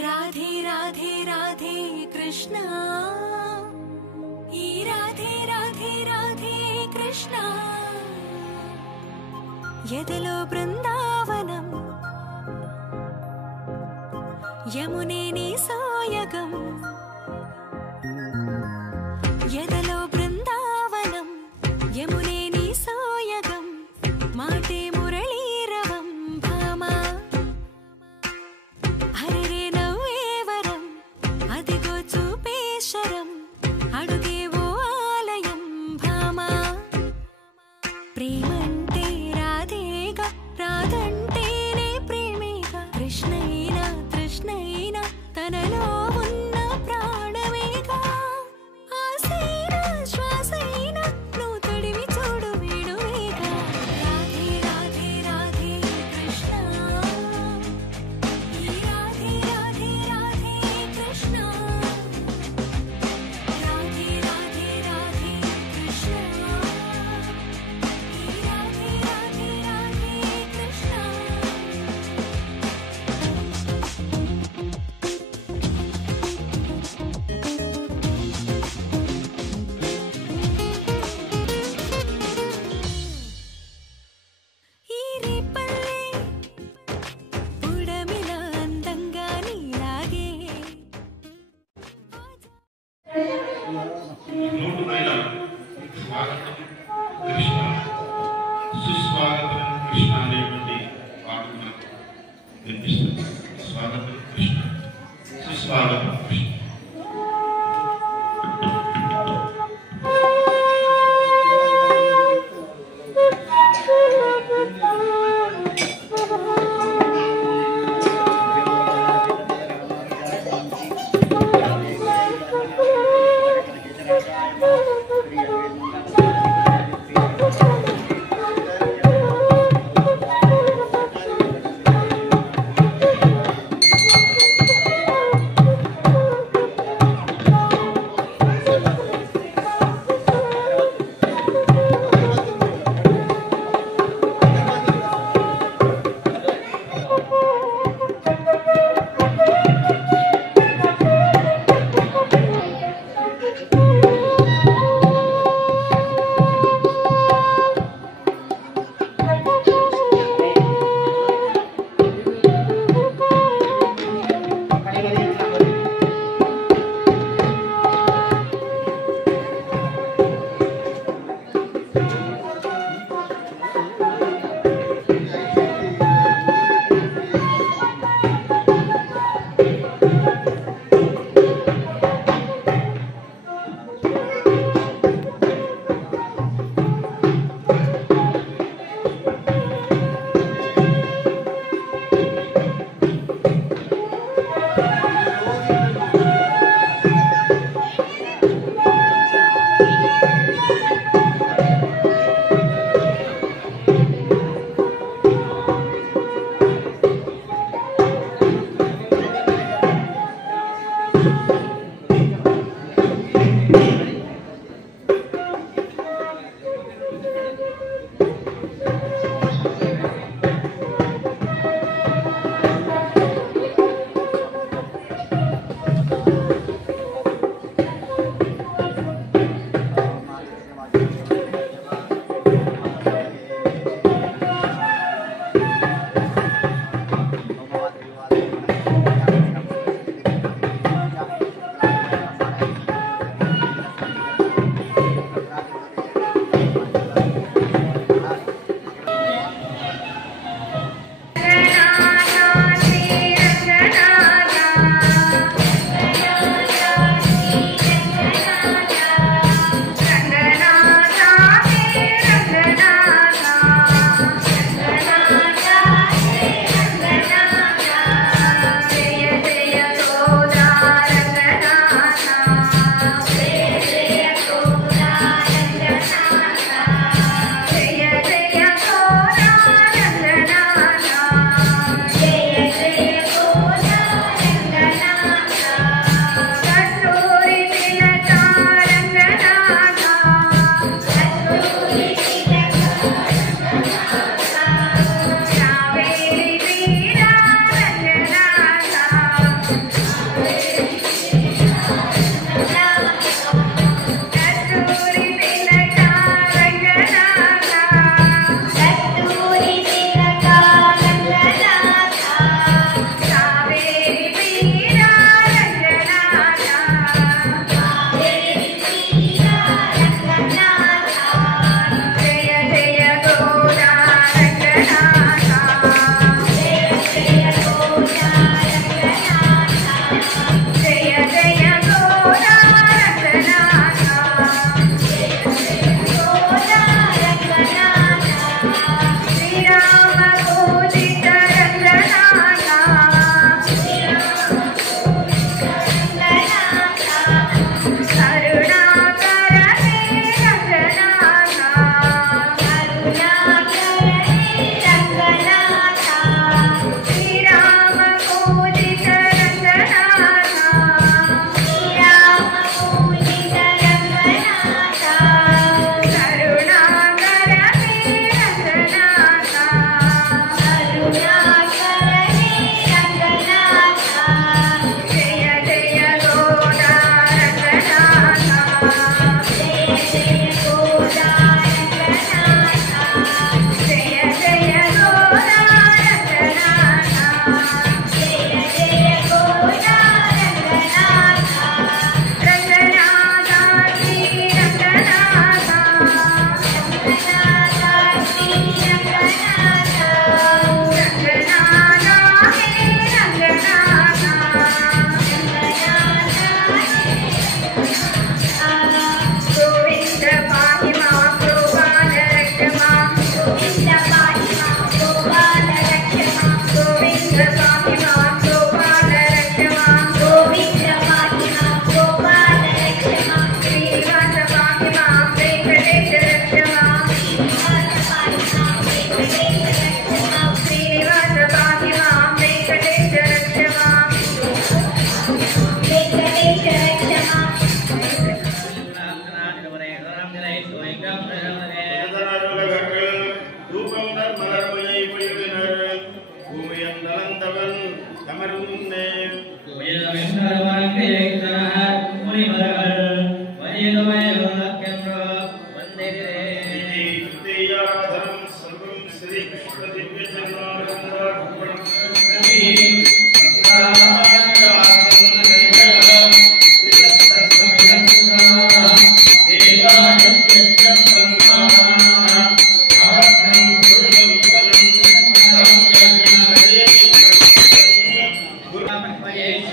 राधे राधे राधे कृष्णा ई राधे राधे राधे कृष्णा यदलो बृंदावनम यमुने नी सोयगम यदलो बृंदावनम यमुने नी सोयगम माटे मुरलीरवम भामा हरे नव्वेवरम अदिगो चूपेशरम अडुगेवो आलयम भामा प्रेमंटे राधेगा राधंटेने प्रेमेगा कृष्णैना तृष्णैना तनलो उन्न प्राणमेगा आसैना श्वासैना నువ్వు తడివి చూడు వేడువేగా రాధే రాధే రాధే కృష్ణ ఈ రాధే రాధే రాధే కృష్ణ రాధే రాధే రాధే కృష్ణ ఈ రాధే రాధే రాధే కృష్ణ ఈ రేపల్లె పుడమిలా అందంగా నీలాగే నూతనమైన స్వాగతం కృష్ణ సుస్వాగతం కృష్ణ అనేటువంటి పాట మనకు వినిపిస్తుంది. స్వాగతం కృష్ణ, సుస్వాగతం కృష్ణ.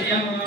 Yeah.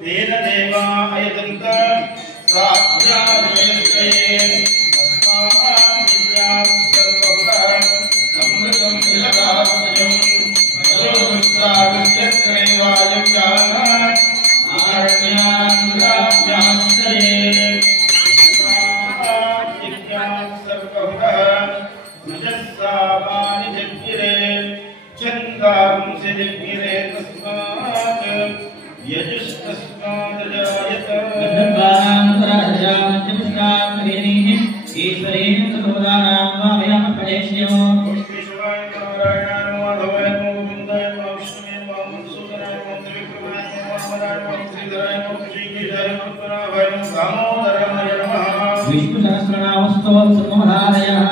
तेन देवा अयतन्त विष्णु सहस्रनामस्तव समधारयः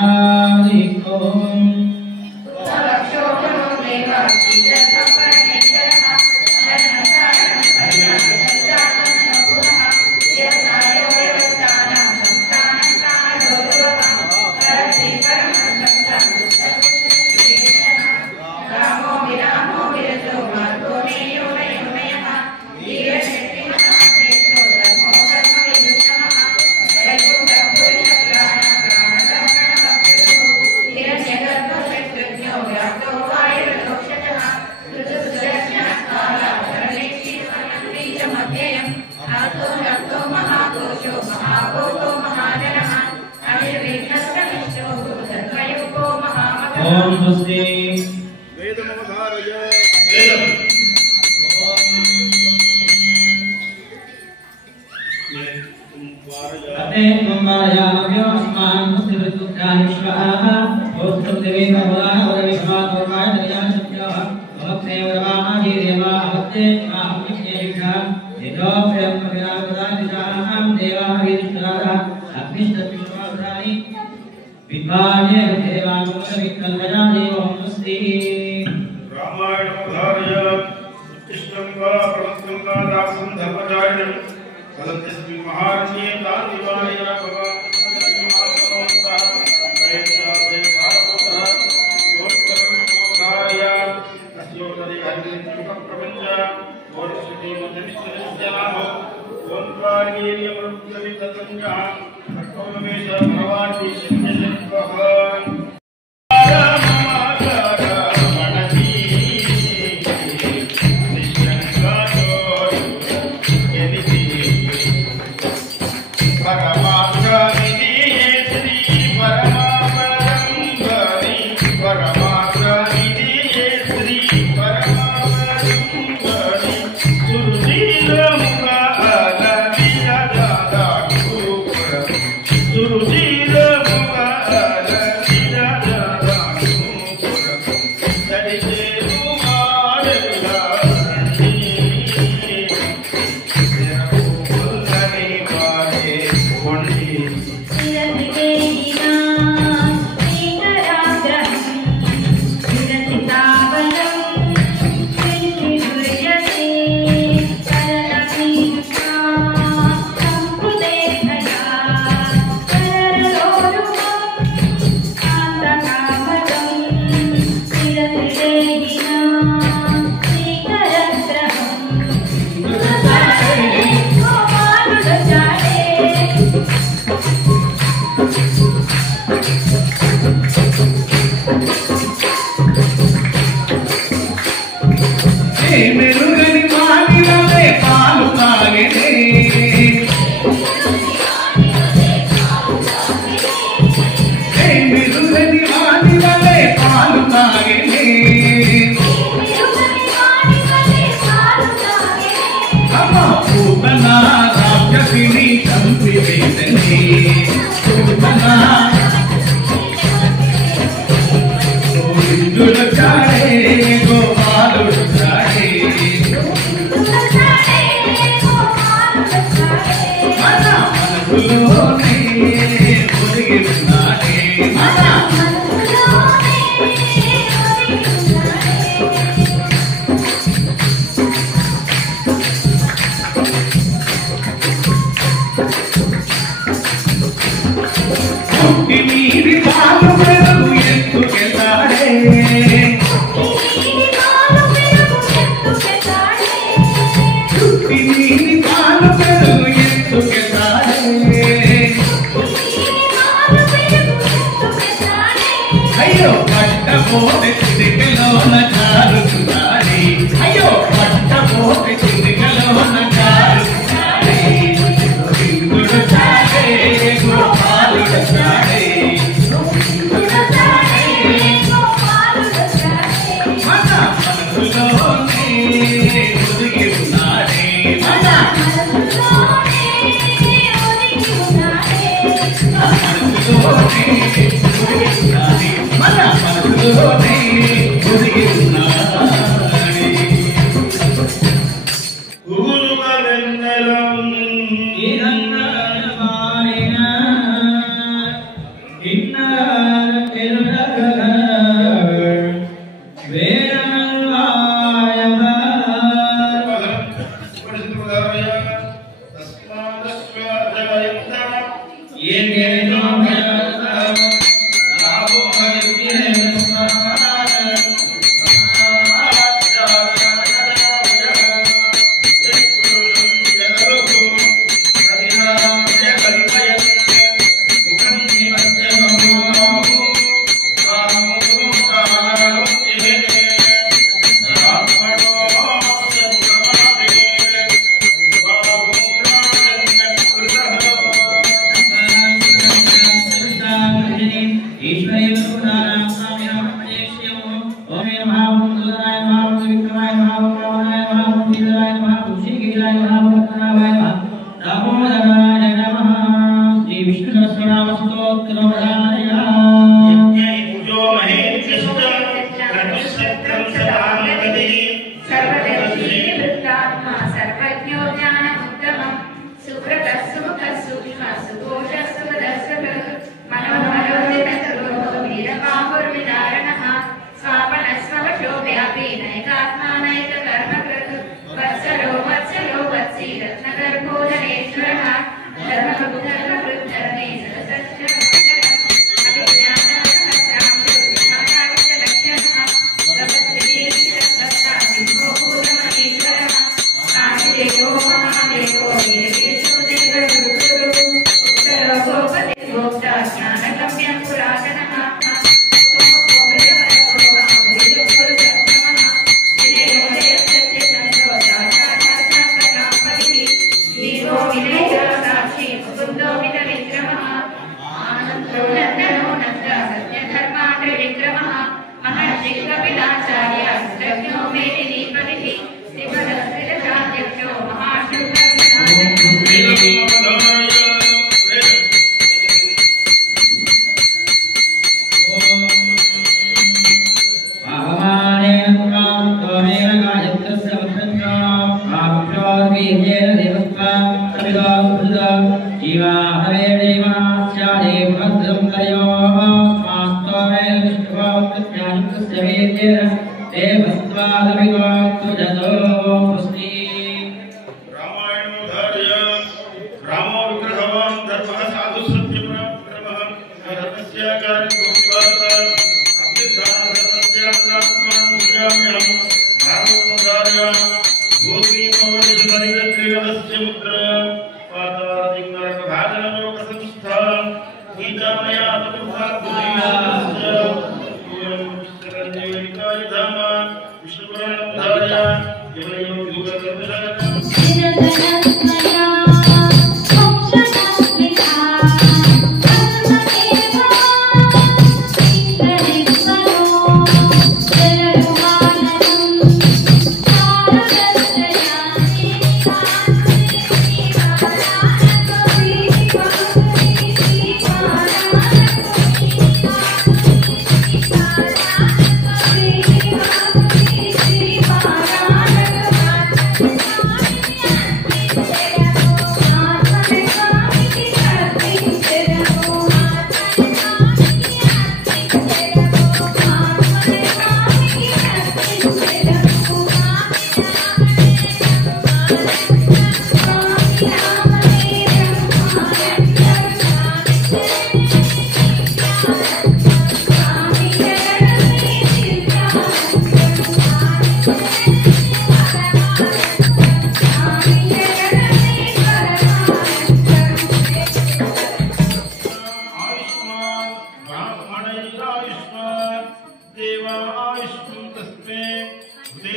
ओम स्वस्ति वेदमवधारय अते कुमारयाम्यो अस्मान् मुक्तिवृत्तुभ्यां विश्वाः ओस्तुदेवेन्द्रभुवान् वरविश्वातोमाय दर्याशब्दः भवत्सेव रमाजीरेवा अवत्ते माहविष्णेभ्यः यदोऽप्यं कविरावदादिशाः देवाः वीरश्वराः अग्निष्टविश्वावधानि विद्वान्ये देवानुमोदविक्रमया देवं स्वस्ति रामायणमवधारय उत्तिष्ठं वा प्रवत्तं वा दासं धर्मचारिणं सदस्यस्मिन् महारण्ये तान्दिवाय भगवान् Go, పట్టపోతే చిరికలోన జారుతున్నాడే అయ్యో పట్టపోతే చిరికలోన జారుతున్నాడే ఇంద్రుడు చాడే గోపాలుడు చాడే మన మనసులోనే ఒదిగి ఉన్నాడే మన మనసులోనే ఒదిగి ఉన్నాడే మన మనసులోనే ఒదిగి ఉన్నాడే గురుగా వెన్నెలం ఇదంగమారిన ఇన్నార కెలురగల వేరమల్వాయవ ఏదేనో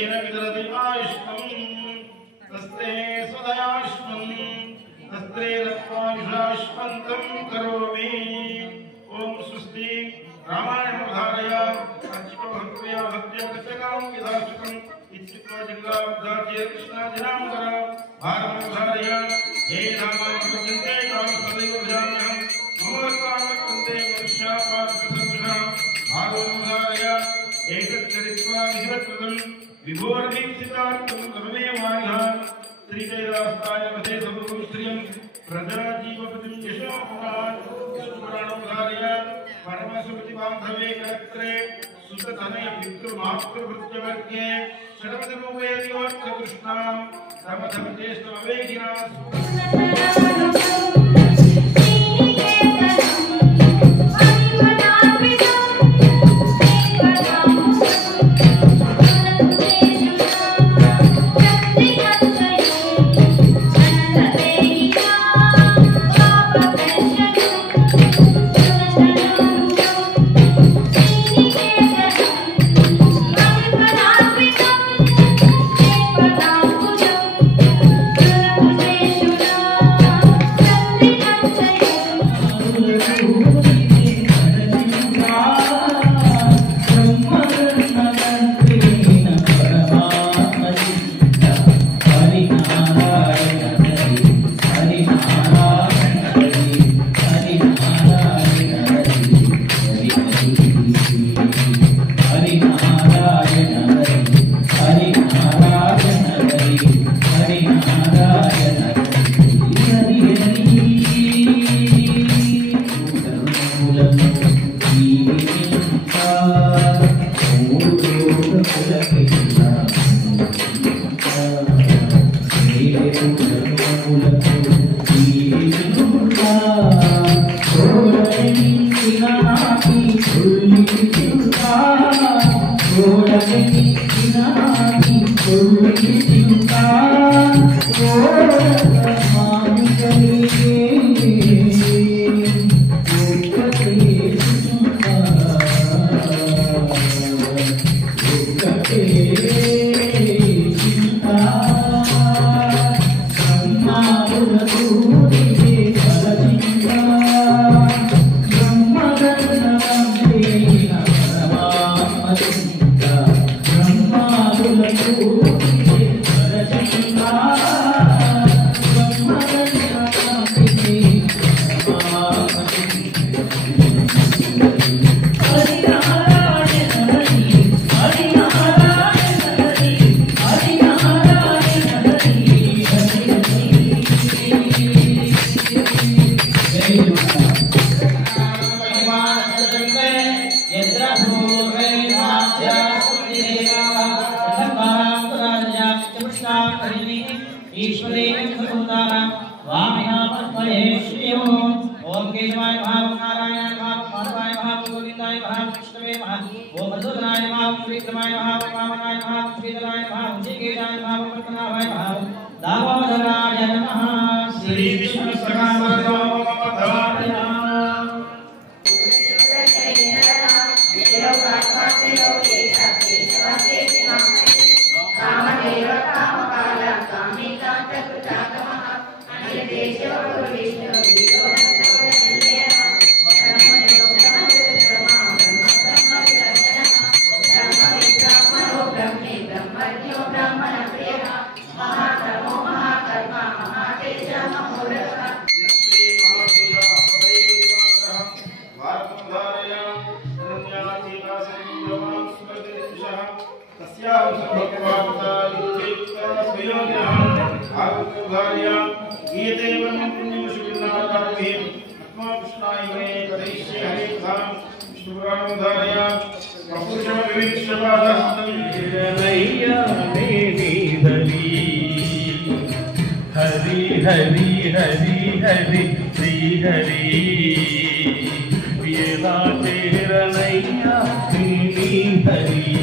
तेन विदरति आयुष्मं तस्ते सदयायुष्मं तस्ते रत्वायुषायुष्मन्तं करोमि। ओम स्वस्ति रामायणमधारय पंचमभक्त्या भक्त्यकचकां विदाशकं इत्युक्त्वा जगदाब्धार्य कृष्णादिनामकर भारमधारय हे रामायणपठन्ते कामसदैव भजाम्यहं मम कामकन्ते मनुष्यापात्रसंग्रहं भारमधारय एतच्चरित्वा विधिवत्कृतं विभोर्दीप्सितार्थं सर्वमेवायः श्रीकैलासताय मते सर्वभूश्रियं प्रजाजीवपतिं यशोकुमार विष्णुपुराणोद्धार्य परमसुमतिबान्धवे कलत्रे सुततनय पितृमातृभृत्यवर्गे शरवदमुपयतिवर्धकृष्णां तमधमज्येष्ठमवेगिना हरि हरि हरि हरि श्री हरि ये तेरा नैया श्री हरि हरि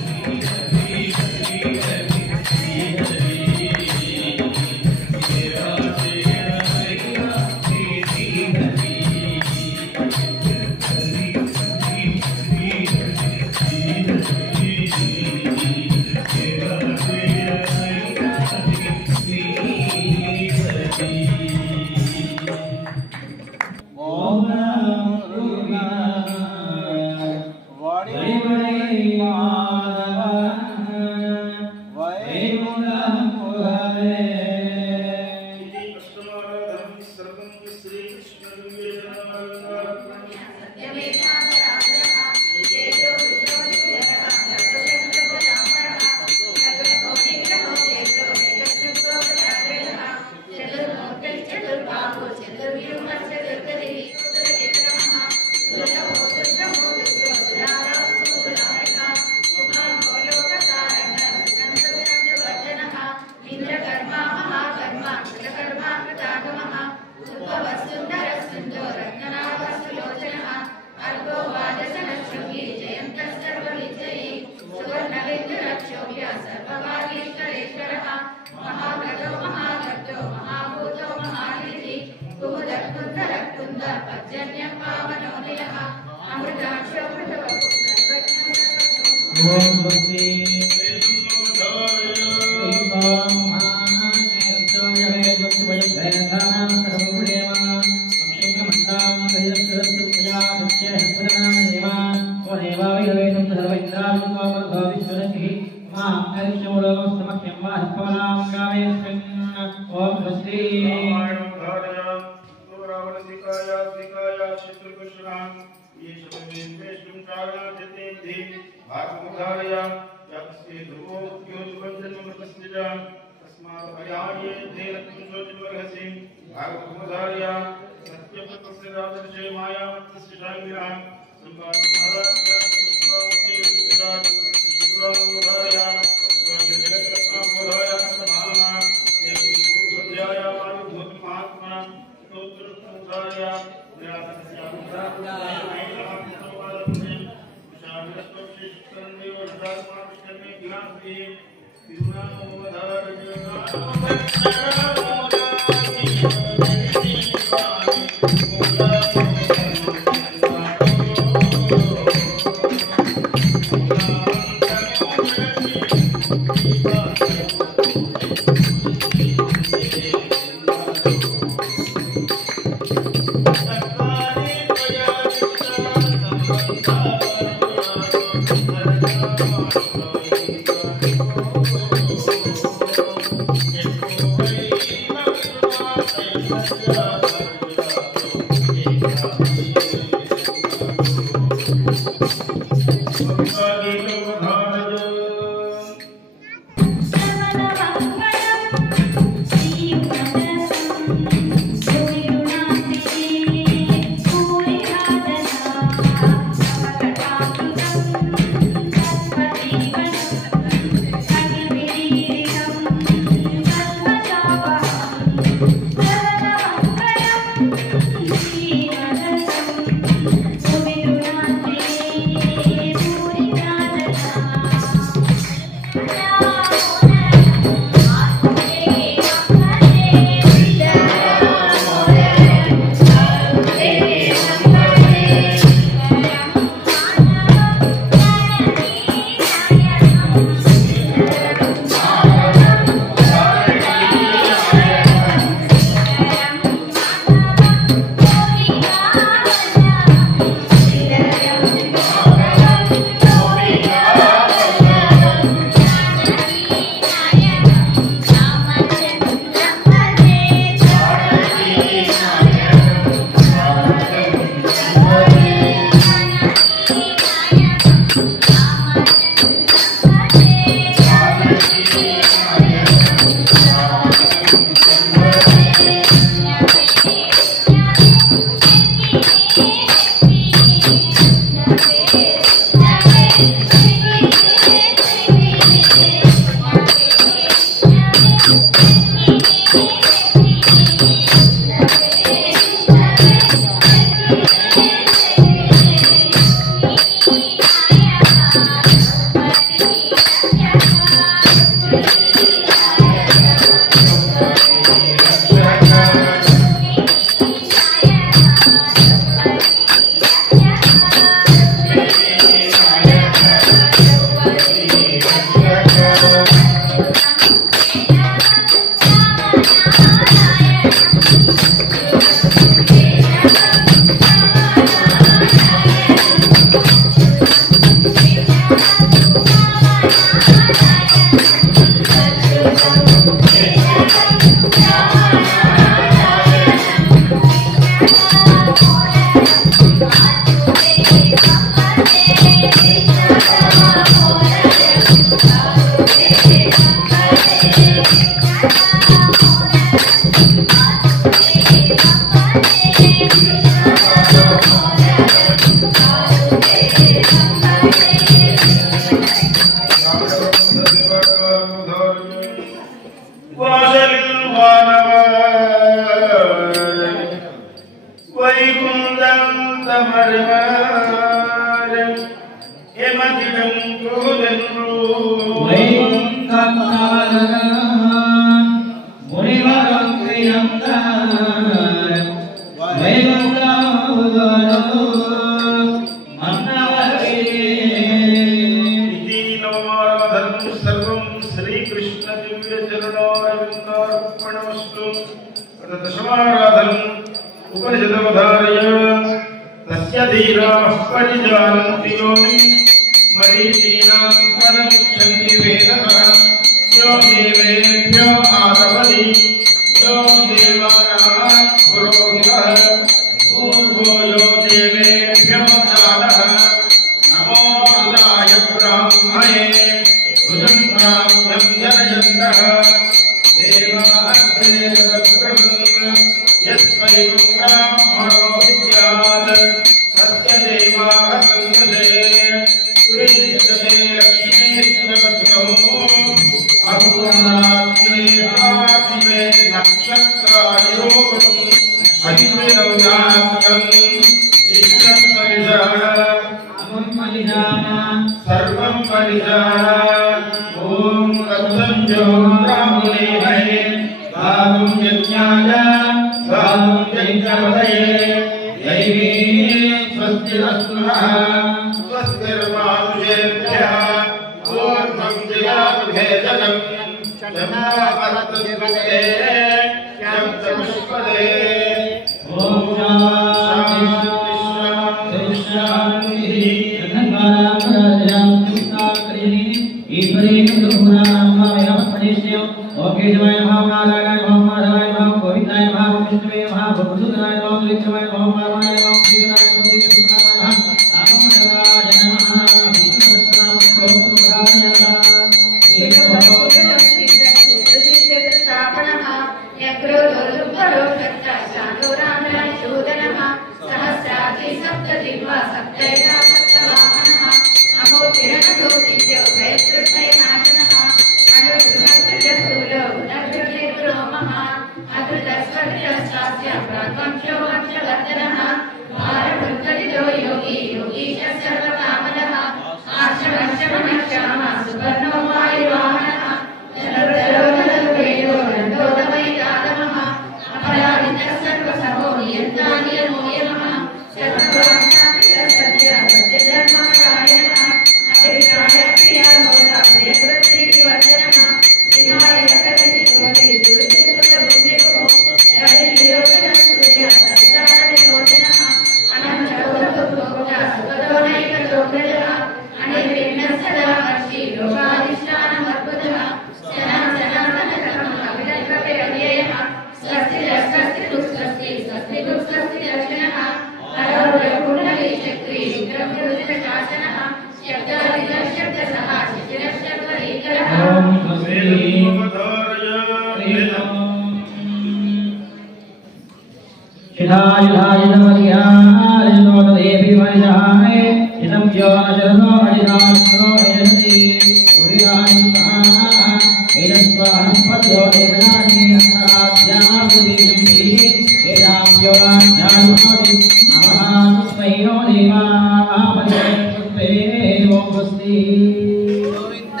Govinda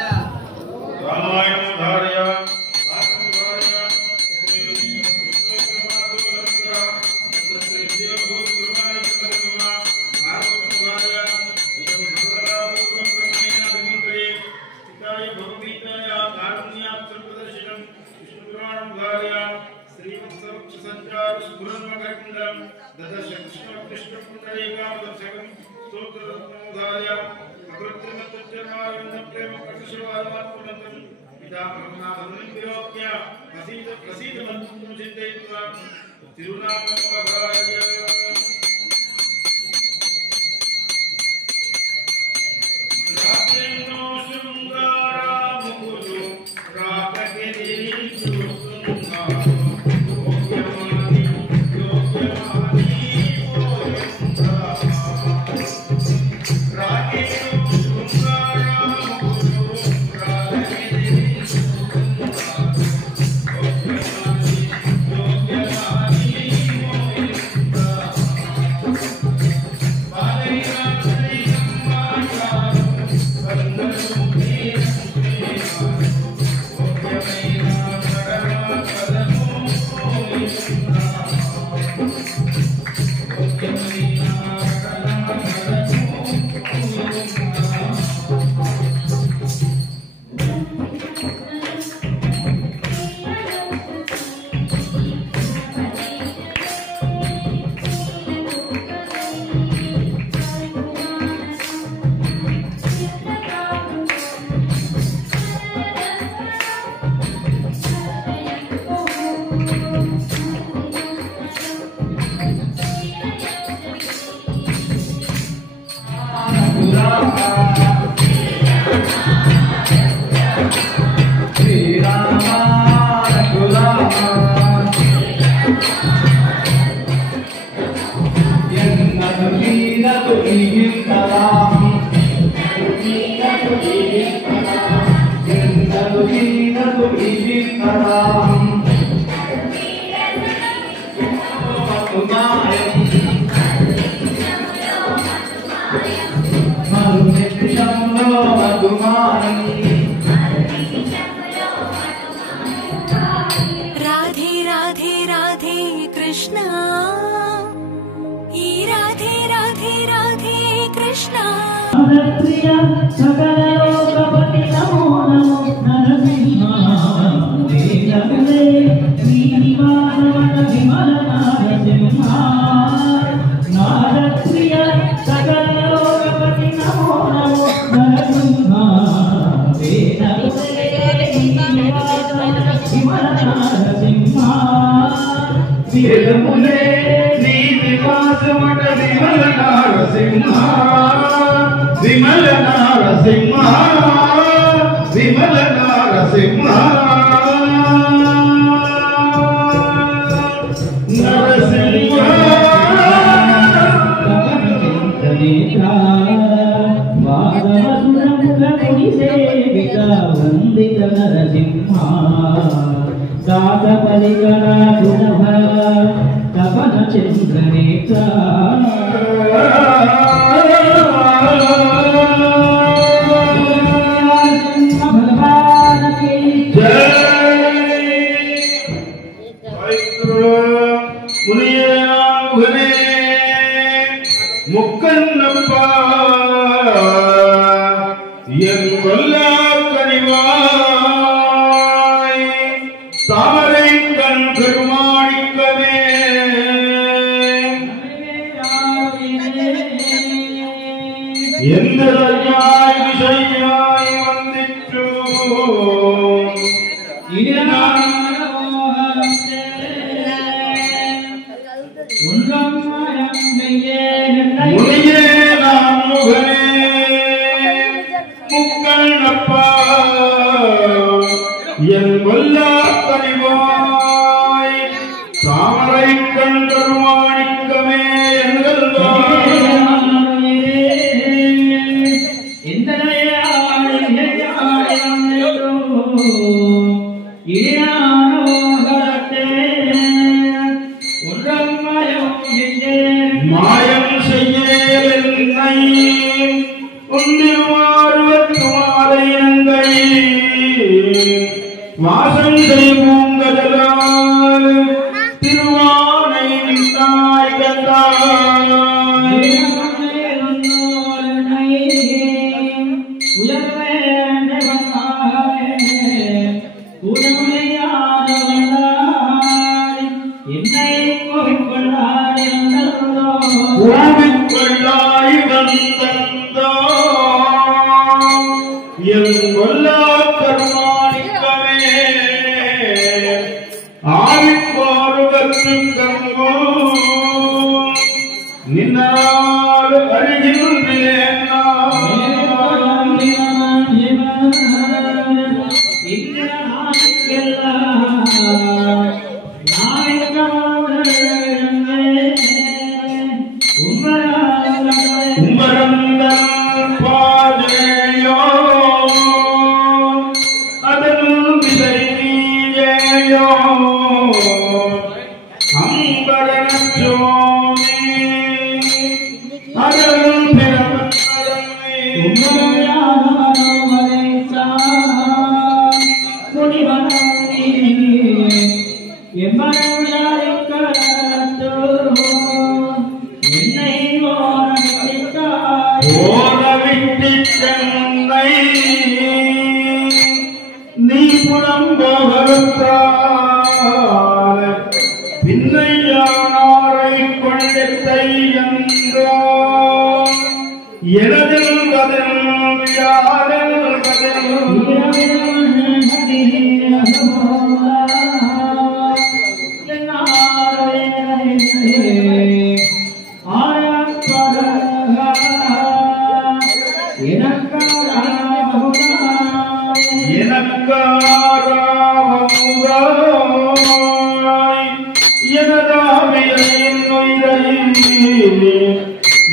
आशीर्वादमात्मनन्तरं पितामहनाथं विलोक्य प्रसीदमन्तुं चिन्तयित्वा तिरुनामपभार्य रात्रेन्दो शृङ्गारामुकुलो रागगिरीषु राधे राधे राधे कृष्णा ई राधे राधे राधे कृष्णा प्रिया सकल लोकपति नमो नमो नरसिंह श्रीनिवास विमल नारसिंह नारप्रिय सकल लोकपति नमो नमो नरसिंह विमल नारसिंह వేదములే నీ నివాసమట విమల నారసింహ విమల నారసింహ విమల నారసింహ నరసింహ వందిత నరసింహ దాత పరికరా గుణభ తపన చంద్రనేత ముక్కన్నప్ప ఎన్కొల్లా కనివాయ్ தாமரை கண் பெருமாணிக்கமே எந்தரையாய் விஷயாய் வந்திற்று முனியே நான் முகனே முக்கண்ணப்பா என் கொல்லா கனிவாய் தாமரை கண் பெருமாணிக்கமே எங்கள் மாயம் செய்ய என்னை ஒன்றிருவாருவத்து மாலையங்கள் வாசம் செய்வோம் கதலால் திருவானை நின்றாய் கந்தாய் கொள்ளாய் வந்தந்தோ என் கொல்லா கருமாணிக்கமே ஆவிப்பாருகத்தும் கங்கோ நின்னாடு அருகின்றேன் உமரந்தன் பாதையோ அதன் விதை நீயோ அம்பரனச்சோமே அதன் பிறமரணமே ஓரவிட்டு சென்னை நீ புறம்போகத்தால் பின்னையாரை கொண்டத்தை என்றார் எனதில் கதில் யாரில்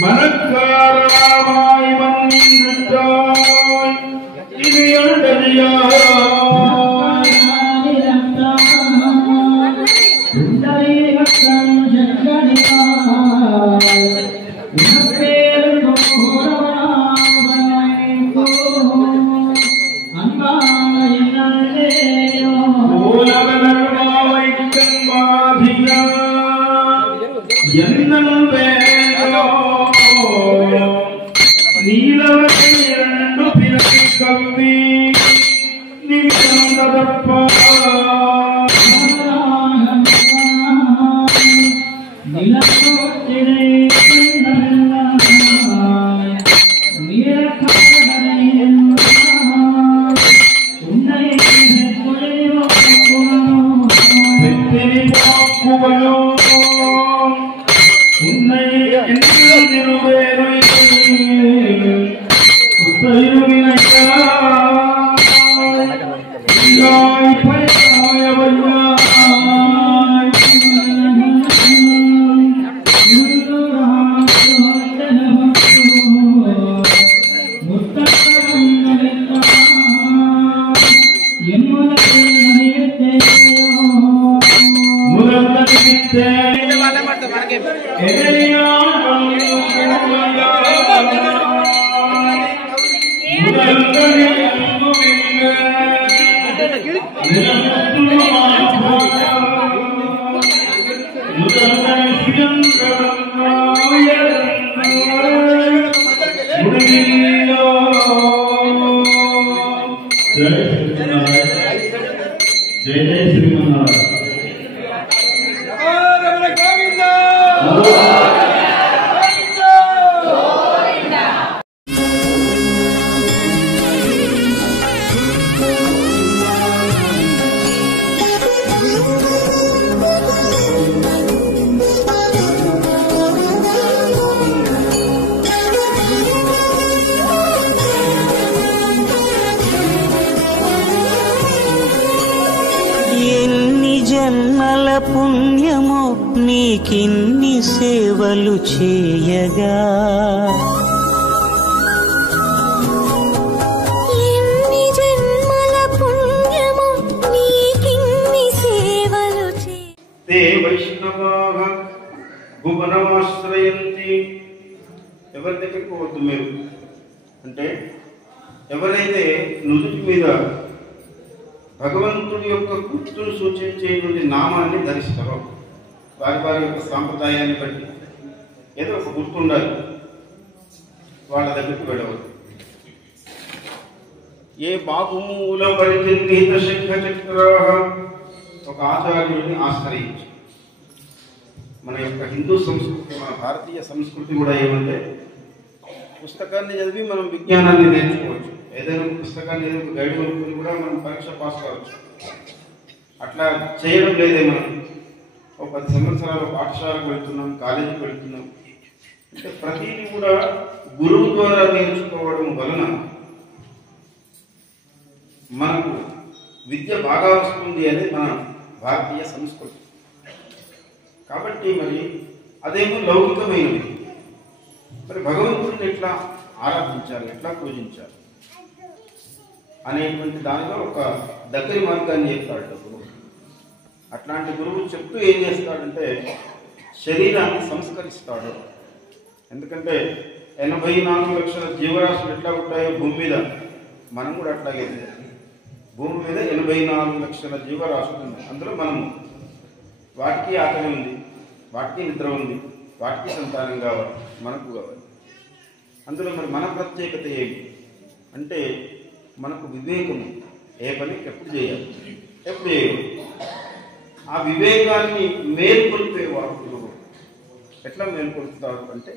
மனக்காரமாய் மன்னிட்டாய் இது நீலவண்டு பிறகு கவி நிமிஷந்ததப்பா உன்னை जय जय श्रीमन्नारायण జన్మల పుణ్యము నీకిన్ని సేవలు చేయగా ఎన్ని జన్మల పుణ్యము నీకిన్ని సేవలు ते వైష్ణవాః భువనమాశ్రయంతి ఎవరి దగ్గరికి పోవద్దు మీరు అంటే ఎవరైతే నుదుటి మీద భగవంతుడి యొక్క గుర్తును సూచించేటువంటి నామాన్ని ధరిస్తారో వారి వారి యొక్క సాంప్రదాయాన్ని బట్టి ఏదో ఒక గుర్తు ఉండాలి, వాళ్ళ దగ్గరికి వెళ్ళవద్దు. ఏ బాహుమూల పరిచిత శంఖ చక్రాః ఒక ఆచార్యుడిని ఆశ్రయించి మన యొక్క హిందూ సంస్కృతి, మన భారతీయ సంస్కృతి కూడా ఏమంటే పుస్తకాన్ని చదివి మనం విజ్ఞానాన్ని నేర్చుకోవచ్చు. ఏదైనా పుస్తకాన్ని ఏదైనా గైడ్ కొనుక్కొని కూడా మనం పరీక్ష పాస్ కావచ్చు. అట్లా చేయడం లేదే. మనం ఒక 10 సంవత్సరాలు పాఠశాలకు వెళ్తున్నాం, కాలేజీకి వెళ్తున్నాం అంటే ప్రతిదీ కూడా గురువు ద్వారా నేర్చుకోవడం వలన మనకు విద్య బాగా వస్తుంది అనేది మన భారతీయ సంస్కృతి. కాబట్టి మరి అదేమో లౌకికమైనది. మరి భగవంతుడిని ఎట్లా ఆరాధించాలి, ఎట్లా పూజించాలి అనేటువంటి దానిలో ఒక దగ్గరి మార్గాన్ని చెప్తాడు గురువు. అట్లాంటి గురువు చెప్తూ ఏం చేస్తాడంటే శరీరాన్ని సంస్కరిస్తాడు. ఎందుకంటే 84 లక్షల జీవరాశులు ఎట్లా ఉంటాయో భూమి మీద మనం కూడా అట్లాగే. భూమి మీద 84 లక్షల జీవరాశులు ఉన్నాయి. అందులో మనము వాటికి ఆకలి ఉంది, వాటికి నిద్ర ఉంది, వాటికి సంతానం కావాలి, మనకు కావాలి. అందులో మరి మన ప్రత్యేకత ఏమి అంటే మనకు వివేకము. ఏ పని ఎప్పుడు చేయాలి, ఎప్పుడు చేయాలి, ఆ వివేకాన్ని మేల్కొల్పేవాడు గురువు. ఎట్లా మేల్కొల్పుతాడు అంటే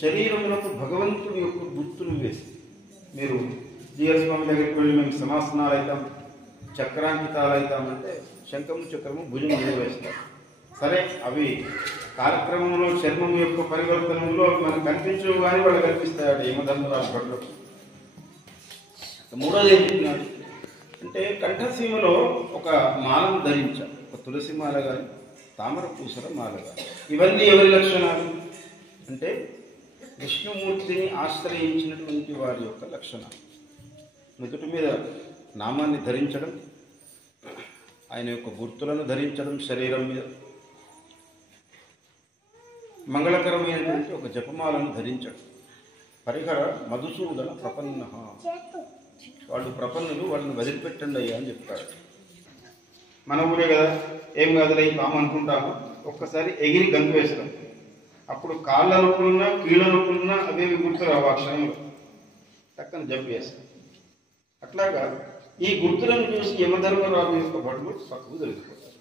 శరీరములకు భగవంతుడి యొక్క గుర్తులు వేసి. మీరు జీఎల్ స్వామి దగ్గరికి వెళ్ళి మేము సమాసనాలు అవుతాం, చక్రాంకితాలు అవుతామంటే శంఖము చక్రము భుజం మీద వేస్తారు. సరే, అవి కార్యక్రమంలో చర్మం యొక్క పరివర్తనంలో మనకు కనిపించవు కానీ వాళ్ళు కనిపిస్తాయట యమధర్మరాజు పట్ల. మూడోది ఏం చెప్పినాడు అంటే కంఠసీమలో ఒక మాలను ధరించాలి. ఒక తులసి మాల కానీ, తామర పూసల మాల కానీ. ఇవన్నీ ఎవరి లక్షణాలు అంటే విష్ణుమూర్తిని ఆశ్రయించినటువంటి వారి యొక్క లక్షణాలు. నుదుటి మీద నామాన్ని ధరించడం, ఆయన యొక్క గుర్తులను ధరించడం శరీరం మీద, మంగళకరమైనటువంటి ఒక జపమాలను ధరించడం. పరిహర మధుసూదన ప్రపన్న, వాళ్ళు ప్రపన్నులు, వాళ్ళని వదిలిపెట్టండి అయ్యా అని చెప్తాడు. మన ఊరే కదా, ఏం కాదులే పాము అనుకుంటాము, ఒక్కసారి ఎగిరి గంతు వేస్తాం. అప్పుడు కాళ్ళ నొప్పులున్నా కీళ్ళ నొప్పులున్నా అవేవి గుర్తురావు. ఆ క్షణంలో టక్కన జంప్ వేస్తాం. అట్లాగా ఈ గుర్తులను చూసి యమధర్మరాజు యొక్క బడులు పక్కకు దొరికిపోతారు.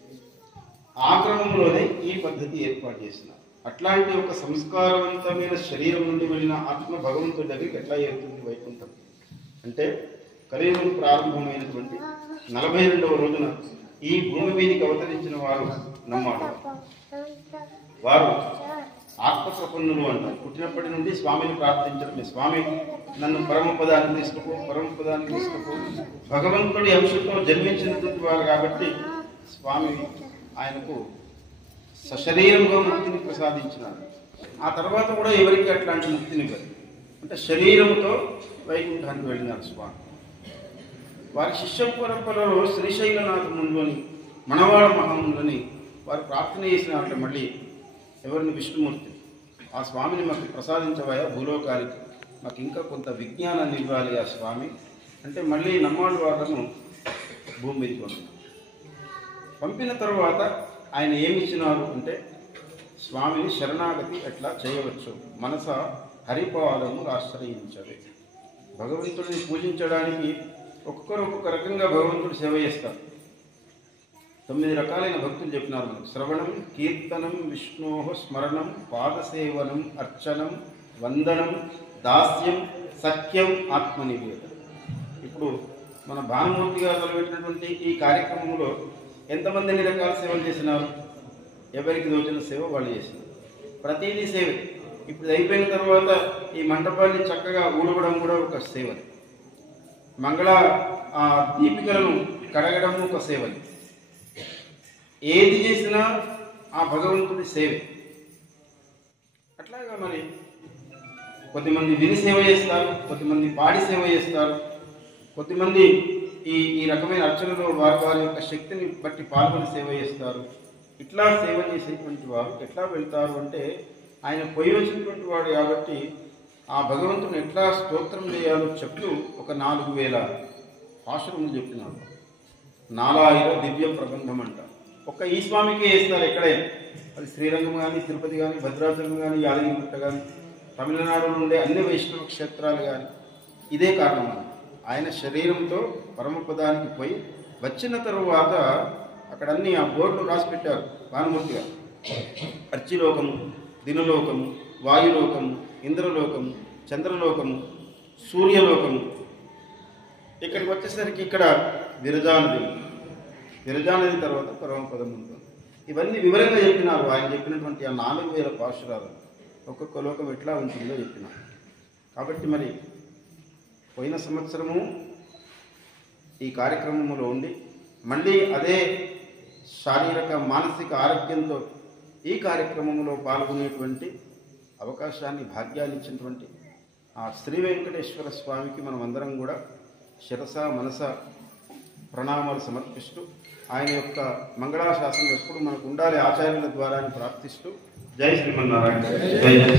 ఆ క్రమంలోనే ఈ పద్ధతి ఏర్పాటు చేసినారు. అట్లాంటి ఒక సంస్కారవంతమైన శరీరం నుండి వెళ్ళిన ఆత్మ భగవంతుడి దగ్గరికి ఎట్లా ఏరుతుంది వైకుంఠం అంటే కలియుగం ప్రారంభమైనటువంటి 42వ రోజున ఈ భూమి మీదకి అవతరించిన వారు నమ్మాడు. వారు ఆత్మప్రపన్నులు అంటారు. పుట్టినప్పటి నుండి స్వామిని ప్రార్థించడమే. స్వామి నన్ను పరమపదానికి తీసుకుపో, పరమపదానికి తీసుకుపో. భగవంతుడి అంశంతో జన్మించినటువంటి వారు కాబట్టి స్వామి ఆయనకు సశరీరంగా ముక్తిని ప్రసాదించినారు. ఆ తర్వాత కూడా ఎవరికి అట్లాంటి ముక్తినివ్వరు. అంటే శరీరంతో వైకుంఠానికి వెళ్ళినారు స్వామి. వారి శిష్య పరంపరలో శ్రీశైలనాథముని మనవాడ మహాములని వారు ప్రార్థన చేసినట్లు మళ్ళీ ఎవరిని విష్ణుమూర్తి ఆ స్వామిని మాకు ప్రసాదించవయా భూలోకానికి, మాకు ఇంకా కొంత విజ్ఞానాన్ని ఇవ్వాలి ఆ స్వామి అంటే మళ్ళీ నమ్మాడు వాళ్ళను భూమి మీదకి పంపిన తర్వాత ఆయన ఏమి ఇచ్చినారు అంటే స్వామిని శరణాగతి ఎట్లా చేయవచ్చు, మనస హరిపాదము ఆశ్రయించవే. భగవంతుడిని పూజించడానికి ఒక్కొక్కరు ఒక్కొక్క రకంగా భగవంతుడు సేవ చేస్తారు. 9 రకాలైన భక్తులు చెప్పినారు మనకు. శ్రవణం, కీర్తనం, విష్ణోహ స్మరణం, పాదసేవనం, అర్చనం, వందనం, దాస్యం, సఖ్యం, ఆత్మనివేదన. ఇప్పుడు మన భానుమూర్తి గారు మొదలుపెట్టినటువంటి ఈ కార్యక్రమంలో ఎంతమంది ఎన్ని రకాల సేవలు చేసినారు? ఎవరికి దోచిన సేవ వాళ్ళు చేసినారు. ప్రతిదీ సేవ. ఇప్పుడు అయిపోయిన తర్వాత ఈ మంటపాన్ని చక్కగా ఊడవడం కూడా ఒక సేవని, మంగళ దీపికలను కడగడం ఒక సేవని. ఏది చేసినా ఆ భగవంతుడి సేవే. అట్లాగా మరి కొద్దిమంది విని సేవ చేస్తారు, కొద్దిమంది పాడి సేవ చేస్తారు, కొద్దిమంది ఈ రకమైన అర్చనలో వారి యొక్క శక్తిని బట్టి పాల్గొని సేవ చేస్తారు. ఇట్లా సేవ చేసేటువంటి వారు ఎట్లా వెళ్తారు అంటే ఆయన పోయి వచ్చినటువంటి వాడు కాబట్టి ఆ భగవంతుని ఎట్లా స్తోత్రం చేయాలో చెప్తూ ఒక 4000 భాషలు చెప్పినాడు. 4000 దివ్య ప్రబంధం అంట. ఒక్క ఈ స్వామికే వేస్తారు ఎక్కడైనా. అది శ్రీరంగం కానీ, తిరుపతి కానీ, భద్రాచలం కానీ, యాదగిరిగుట్ట కానీ, తమిళనాడులో ఉండే అన్ని వైష్ణవ క్షేత్రాలు కానీ. ఇదే కారణం. ఆయన శరీరంతో పరమపదానికి పోయి వచ్చిన తరువాత అక్కడ అన్ని ఆ బోర్డులు రాసి పెట్టారు భానుమూర్తిగా. అర్చిలోకము, దినలోకము, వాయులోకము, ఇంద్రలోకము, చంద్రలోకము, సూర్యలోకము, ఇక్కడికి వచ్చేసరికి ఇక్కడ విరజానది, విరజానది తర్వాత పరమపదం ఉంటుంది. ఇవన్నీ వివరంగా చెప్పినారు. ఆయన చెప్పినటువంటి ఆ 4000 పాశురాలు ఒక్కొక్క లోకం ఎట్లా ఉంటుందో చెప్పినారు. కాబట్టి మరి పోయిన సంవత్సరము ఈ కార్యక్రమంలో ఉండి మళ్ళీ అదే శారీరక మానసిక ఆరోగ్యంతో ఈ కార్యక్రమంలో పాల్గొనేటువంటి అవకాశాన్ని, భాగ్యాన్ని ఇచ్చినటువంటి ఆ శ్రీ వెంకటేశ్వర స్వామికి మనం అందరం కూడా శిరస మనస ప్రణామాలు సమర్పిస్తూ ఆయన యొక్క మంగళాశాసనం ఎప్పుడు మనకు ఉండాలి ఆచార్యుల ద్వారా ప్రార్థిస్తూ జై శ్రీమన్నారాయణ. జై జై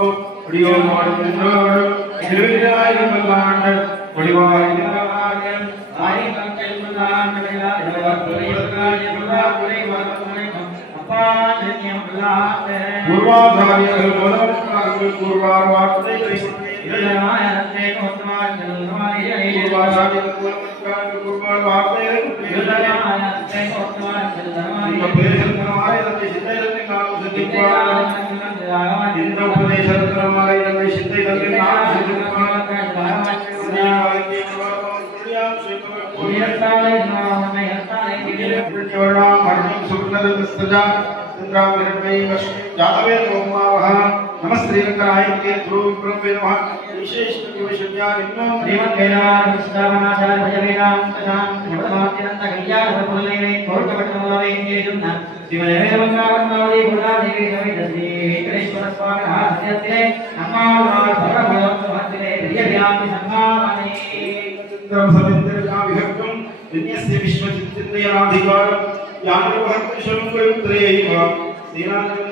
Audio modern world, Illuminati Maland, Podivari Navagan, I am Kelman, नमस्ते के ध्रुव ब्रह्मे नमः विशेष विशेषज्ञा इन्नो श्रीमद्वेदा विष्णुवाचार्य भजवेदां तदां भगवतानंद कल्याण फलने कोटपटमलवे केजुन्न शिवदेवंगावन्नावली गुणादेवी सविदस्ति वेंकटेश्वर स्वामी हास्यते नमः भगवते प्रियव्यामि सम्माने चंद्रम सविन्द्रजा विहक्तम विन्यस्य विश्वचित्तयाधिकारं यानवहर्षमुपयुक्तैव सेनानंद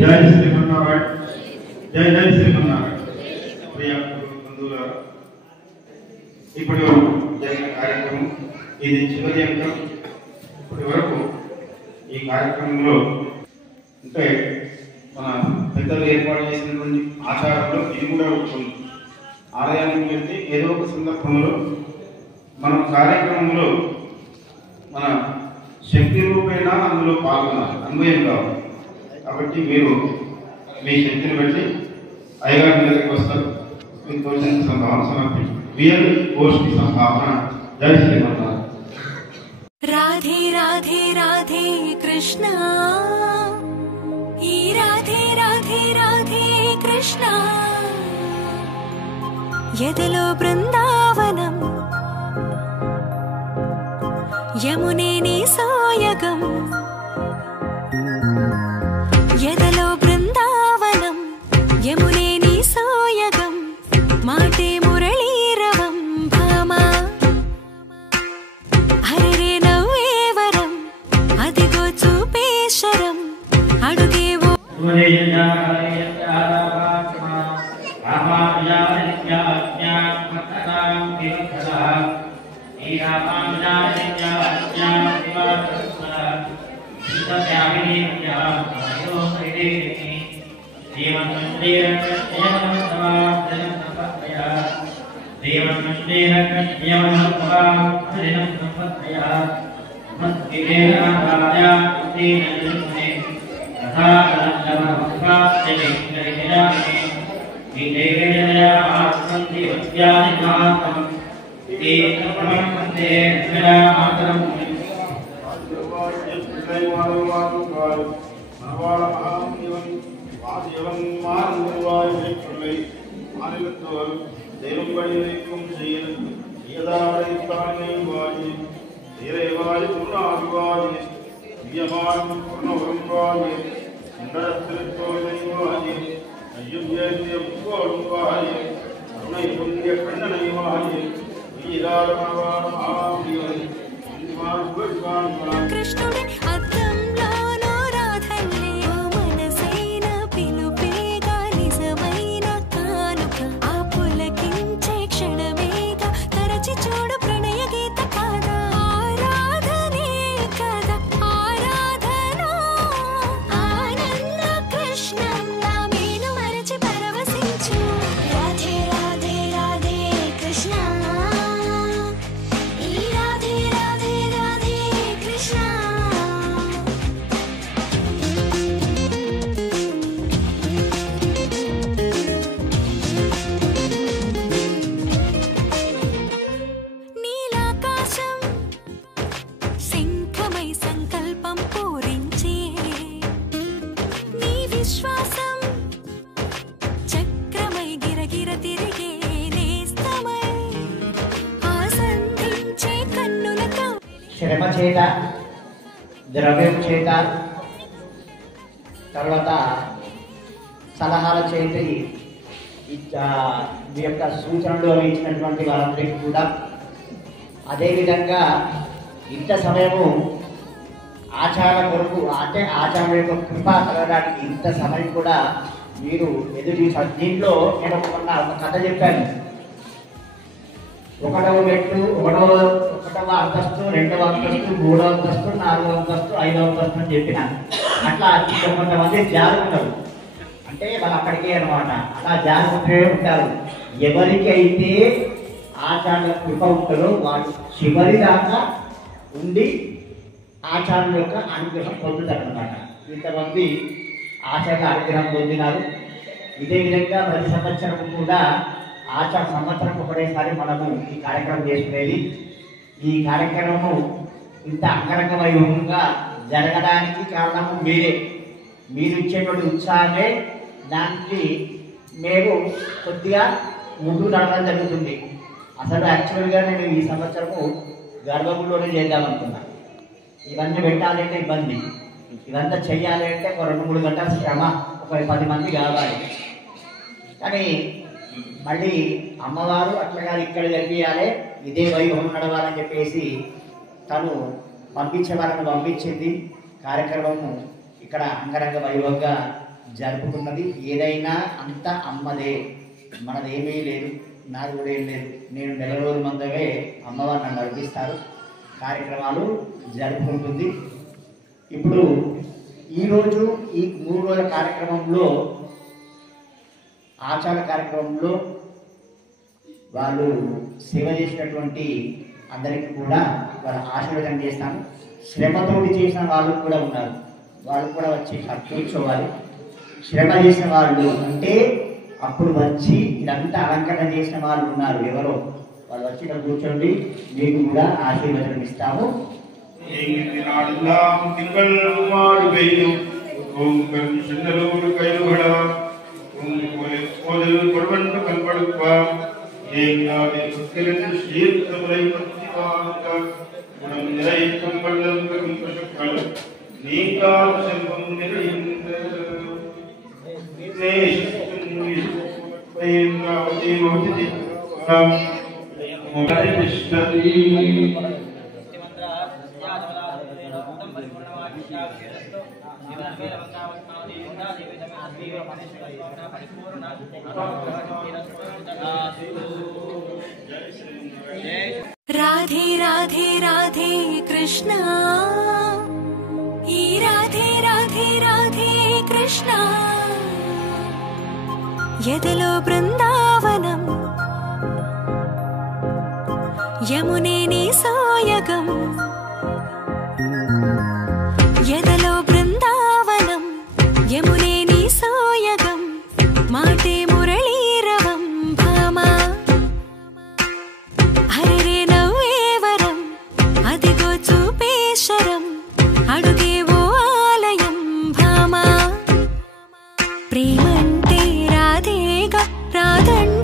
जय श्रीमन्नारायण जय जय श्रीमन्नारायण प्रिय बंधुవులారా ఇప్పుడు జరిగిన కార్యక్రమం ఇది చివరి అంకం ఇప్పటి వరకు ఈ కార్యక్రమంలో అంటే మన పెద్దలు ఏర్పాటు చేసినటువంటి ఆచారంలో ఇది కూడా ఉంటుంది ఆలయానికి వెళ్తే ఏదో ఒక సందర్భంలో మన కార్యక్రమంలో మన శక్తి రూపేణ అందులో పాల్గొనాలి అన్వయం కావాలి కాబట్టి మీరు మీ శక్తిని బట్టి అయ్యగారి దగ్గరికి వస్తారు మీకు తోచిన సంభావన సమర్పించి రియల్ గోష్ఠి సంభావన జై శ్రీమన్నారాయణ राधे राधे राधे कृष्णा ई राधे राधे राधे कृष्णा यदलो बृंदावनम यमुने नी सोयगम यदलो बृंदावनम यमुने नी सोयगम माटे मुरलीरवम भामा हरे नव्वेवरम अदिगो चूपेशरम अडुगेवो కృష్ణుడి అద్దంలోనూ రాధల్లే ఓ మనసైన పిలుపేగా నిజమైన కానుక ఆ పులకించే క్షణమేగా తరచి చూడు ప్రణయ గీత కాదా ఆరాధనే కదా ఆరాధన ఆనంద కృష్ణన్న మేను మరచి పరవశించు రాధే రాధే రాధే కృష్ణ ఈ రాధే రాధే రాధే కృష్ణ నీలాకాశం శంఖమై సంకల్పం పూరించే నీ విశ్వాసం చక్రమై గిరగిర తిరిగే నేస్తమై ఆసంధించే కన్నులతో శ్రమ చేత ద్రవ్యం చేత తర్వాత సలహాల చేత ఈ యొక్క సూచనలు అవి ఇచ్చినటువంటి వాళ్ళందరికీ కూడా అదేవిధంగా ఇంత సమయము ఆచార కొరకు అంటే ఆచారం యొక్క కృప కలగడానికి ఇంత సమయం కూడా మీరు ఎదురు చూసారు. దీంట్లో నేను ఒక కథ చెప్పాను. ఒకటవ మెట్టు ఒకటవ అంతస్తు, రెండవ అంతస్తు, మూడవ అంతస్తు, నాలుగవ అంతస్తు, ఐదవ అంతస్తు అని చెప్పిన అట్లా కొంతమంది జారుకుంటారు. అంటే వాళ్ళు అక్కడికే అనమాట. అలా జారుకుంటూ ఉంటారు. ఎవరికి అయితే ఆచార్య కృప ఉంటుందో వాళ్ళు చివరి దాకా ఉండి ఆచార్యుల యొక్క అనుగ్రహం పొందుతారు అనమాట. ఇంతమంది ఆచార్య అనుగ్రహం పొందినారు. ఇదే విధంగా ప్రతి సంవత్సరం కూడా ఆచార సంవత్సరం ఒకటేసారి మనము ఈ కార్యక్రమం చేసుకునేది. ఈ కార్యక్రమము ఇంత అంగరంగ వైభవంగా జరగడానికి కారణము మీరే. మీరు ఇచ్చేటువంటి ఉత్సాహమే దానికి మేము కొద్దిగా ముందుకు నడవడం జరుగుతుంది. అసలు యాక్చువల్గా నేను ఈ సంవత్సరము గర్భగుడిలోనే చేద్దామనుకున్నా. ఇవన్నీ పెట్టాలంటే ఇబ్బంది, ఇదంతా చెయ్యాలి అంటే ఒక 2-3 గంటల శ్రమ, ఒక 10 మంది కావాలి. కానీ మళ్ళీ అమ్మవారు అట్లా ఇక్కడ జరిపించాలి, ఇదే వైభవం నడవాలని చెప్పేసి తను పంపించే వాళ్ళని పంపించింది. కార్యక్రమము ఇక్కడ అంగరంగ వైభవంగా జరుపుకున్నది. ఏదైనా అంత అమ్మదే, మనదేమీ లేదు, నాది కూడా ఏం లేదు. నేను నెల రోజుల మందమే అమ్మవారు నన్ను నడిపిస్తారు, కార్యక్రమాలు జరుపుకుంటుంది. ఇప్పుడు ఈరోజు ఈ 3 రోజుల కార్యక్రమంలో ఆచార కార్యక్రమంలో వాళ్ళు సేవ చేసినటువంటి అందరికీ కూడా వాళ్ళ ఆశీర్వాదం చేస్తాము. శ్రమతోటి చేసిన వాళ్ళు కూడా ఉన్నారు, వాళ్ళు కూడా వచ్చి కూర్చోవాలి. శ్రమ చేసిన వాళ్ళు అంటే అప్పుడు వచ్చి ఇదంతా అలంకరణ చేసిన వాళ్ళు ఉన్నారు, ఎవరో వాళ్ళు వచ్చి ఇక్కడ కూర్చోండి, మీకు కూడా ఆశీర్వాదం ఇస్తాము. రాధే రాధే రాధే కృష్ణ, ఈ రాధే రాధే రాధే కృష్ణ, ఎదలో బృందావనం యమునే నీ సోయగం, ఎదలో బృందావనం యమునే నీ సోయగం, మాటే మురళీరవం భామా హరే దండ